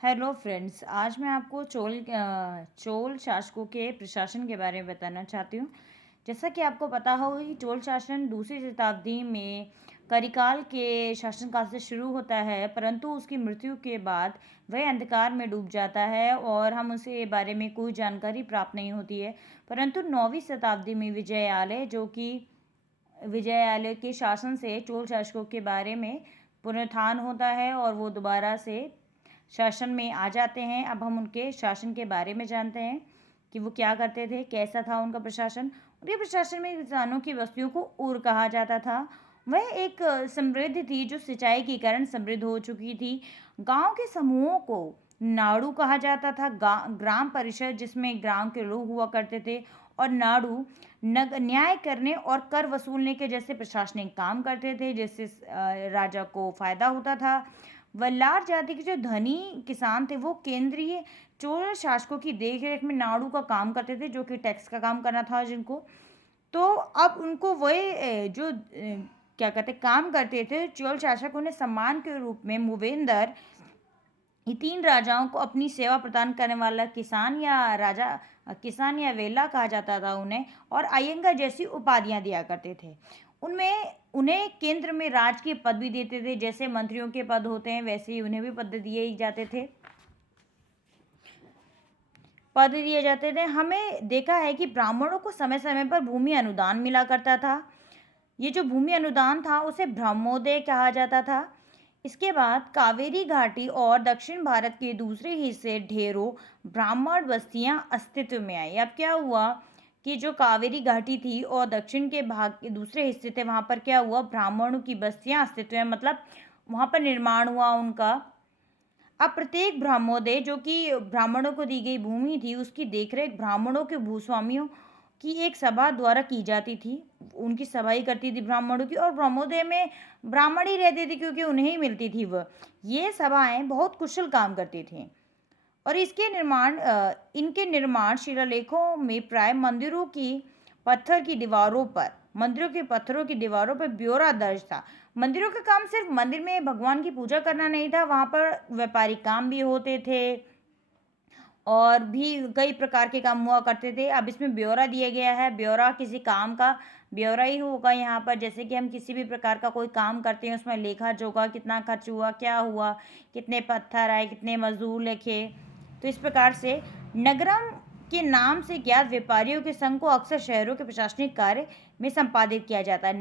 Hello friends, आज मैं आपको चोल शासकों के प्रशासन के बारे में बताना चाहती हूँ। जैसा कि आपको पता हो कि चोल शासन दूसरी शताब्दी में करिकाल के शासनकाल से शुरू होता है, परंतु उसकी मृत्यु के बाद वह अंधकार में डूब जाता है और हम उसे बारे में कोई जानकारी प्राप्त नहीं होती है। परंतु 9वीं शताब्दी में विजयालय के शासन से चोल शासकों के बारे में पुनरुत्थान होता है और वो दोबारा से शासन में आ जाते हैं। अब हम उनके शासन के बारे में जानते हैं कि वो क्या करते थे, कैसा था उनका प्रशासन। उनके प्रशासन में किसानों की बस्तियों को ऊर कहा जाता था। वह एक समृद्ध थी जो सिंचाई के कारण समृद्ध हो चुकी थी। गांव के समूहों को नाड़ू कहा जाता था। ग्राम परिषद जिसमें ग्राम के लोग हुआ करते थे, और नाड़ू न्याय करने और कर वसूलने के जैसे प्रशासनिक काम करते थे, जिससे राजा को फायदा होता था। वल्लार जाति के जो धनी किसान थे वो केंद्रीय चोल शासकों की देखरेख में नाड़ू का काम करते थे, जो कि टैक्स का काम करना था जिनको। तो अब उनको वही क्या कहते काम करते थे। चोल शासक उन्हें सम्मान के रूप में मूवेंदर, ये 3 राजाओं को अपनी सेवा प्रदान करने वाला किसान या वेला कहा जाता था उन्हें, और अयंगर जैसी उपाधियां दिया करते थे। उनमें उन्हें केंद्र में राज के पद भी देते थे। जैसे मंत्रियों के पद होते हैं वैसे ही उन्हें भी पद दिए जाते थे। हमें देखा है कि ब्राह्मणों को समय समय पर भूमि अनुदान मिला करता था। ये जो भूमि अनुदान था उसे ब्रह्मोदय कहा जाता था। इसके बाद कावेरी घाटी और दक्षिण भारत के दूसरे हिस्से ढेरों ब्राह्मण बस्तियां अस्तित्व में आई। अब क्या हुआ कि जो कावेरी घाटी थी और दक्षिण के भाग के दूसरे हिस्से थे, वहां पर क्या हुआ, ब्राह्मणों की बस्तियां अस्तित्व में, मतलब वहां पर निर्माण हुआ उनका। अब प्रत्येक ब्रह्मोदय जो कि ब्राह्मणों को दी गई भूमि थी, उसकी देखरेख ब्राह्मणों के भूस्वामियों की एक सभा द्वारा की जाती थी। उनकी सभा ही करती थी ब्राह्मणों की, और ब्रह्मोदय में ब्राह्मण ही रहते थे क्योंकि उन्हें ही मिलती थी वह। ये सभाएं बहुत कुशल काम करती थी, और इनके निर्माण शिलालेखों में प्राय मंदिरों के पत्थरों की दीवारों पर ब्यौरा दर्ज था। मंदिरों का काम सिर्फ मंदिर में भगवान की पूजा करना नहीं था, वहां पर व्यापारिक काम भी होते थे और भी कई प्रकार के काम हुआ करते थे। अब इसमें ब्यौरा दिया गया है। ब्यौरा किसी काम का ब्यौरा ही होगा यहाँ पर। जैसे कि हम किसी भी प्रकार का कोई काम करते हैं, उसमें लेखा जोखा, कितना खर्च हुआ, क्या हुआ, कितने पत्थर आए, कितने मजदूर लिखे। तो इस प्रकार से नगरम के नाम से ज्ञात व्यापारियों के संघ को अक्सर शहरों के प्रशासनिक कार्य में संपादित किया जाता है।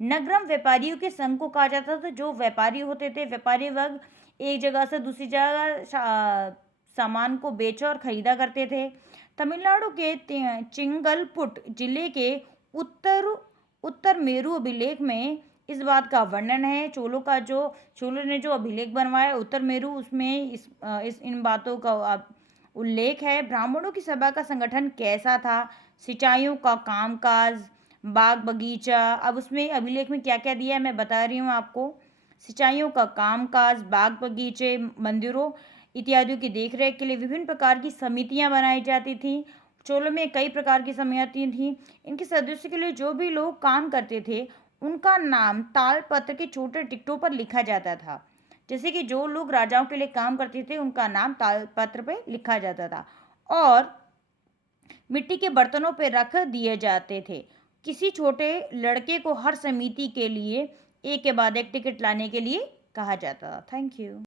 नगरम व्यापारियों के संघ को कहा जाता था। जो व्यापारी होते थे, व्यापारी वर्ग एक जगह से दूसरी जगह सामान को बेचा और खरीदा करते थे। तमिलनाडु के चिंगलपुट जिले के उत्तर मेरू अभिलेख में इस बात का वर्णन है। चोलों ने जो अभिलेख बनवाया उत्तर मेरू, उसमें इन बातों का उल्लेख है। ब्राह्मणों की सभा का संगठन कैसा था, सिंचाइयों का कामकाज, बाग बगीचा। अब उसमें अभिलेख में क्या क्या दिया है मैं बता रही हूँ आपको। सिंचाइयों का कामकाज, बाग बगीचे, मंदिरों इत्यादि की देखरेख के लिए विभिन्न प्रकार की समितियां बनाई जाती थी। चोलों में कई प्रकार की समितियां थी। इनके सदस्यों के लिए जो भी लोग काम करते थे, उनका नाम तालपत्र के छोटे टिकटों पर लिखा जाता था। जैसे कि जो लोग राजाओं के लिए काम करते थे, उनका नाम तालपत्र पे लिखा जाता था और मिट्टी के बर्तनों पर रख दिए जाते थे। किसी छोटे लड़के को हर समिति के लिए एक के बाद एक टिकट लाने के लिए कहा जाता था। Thank you.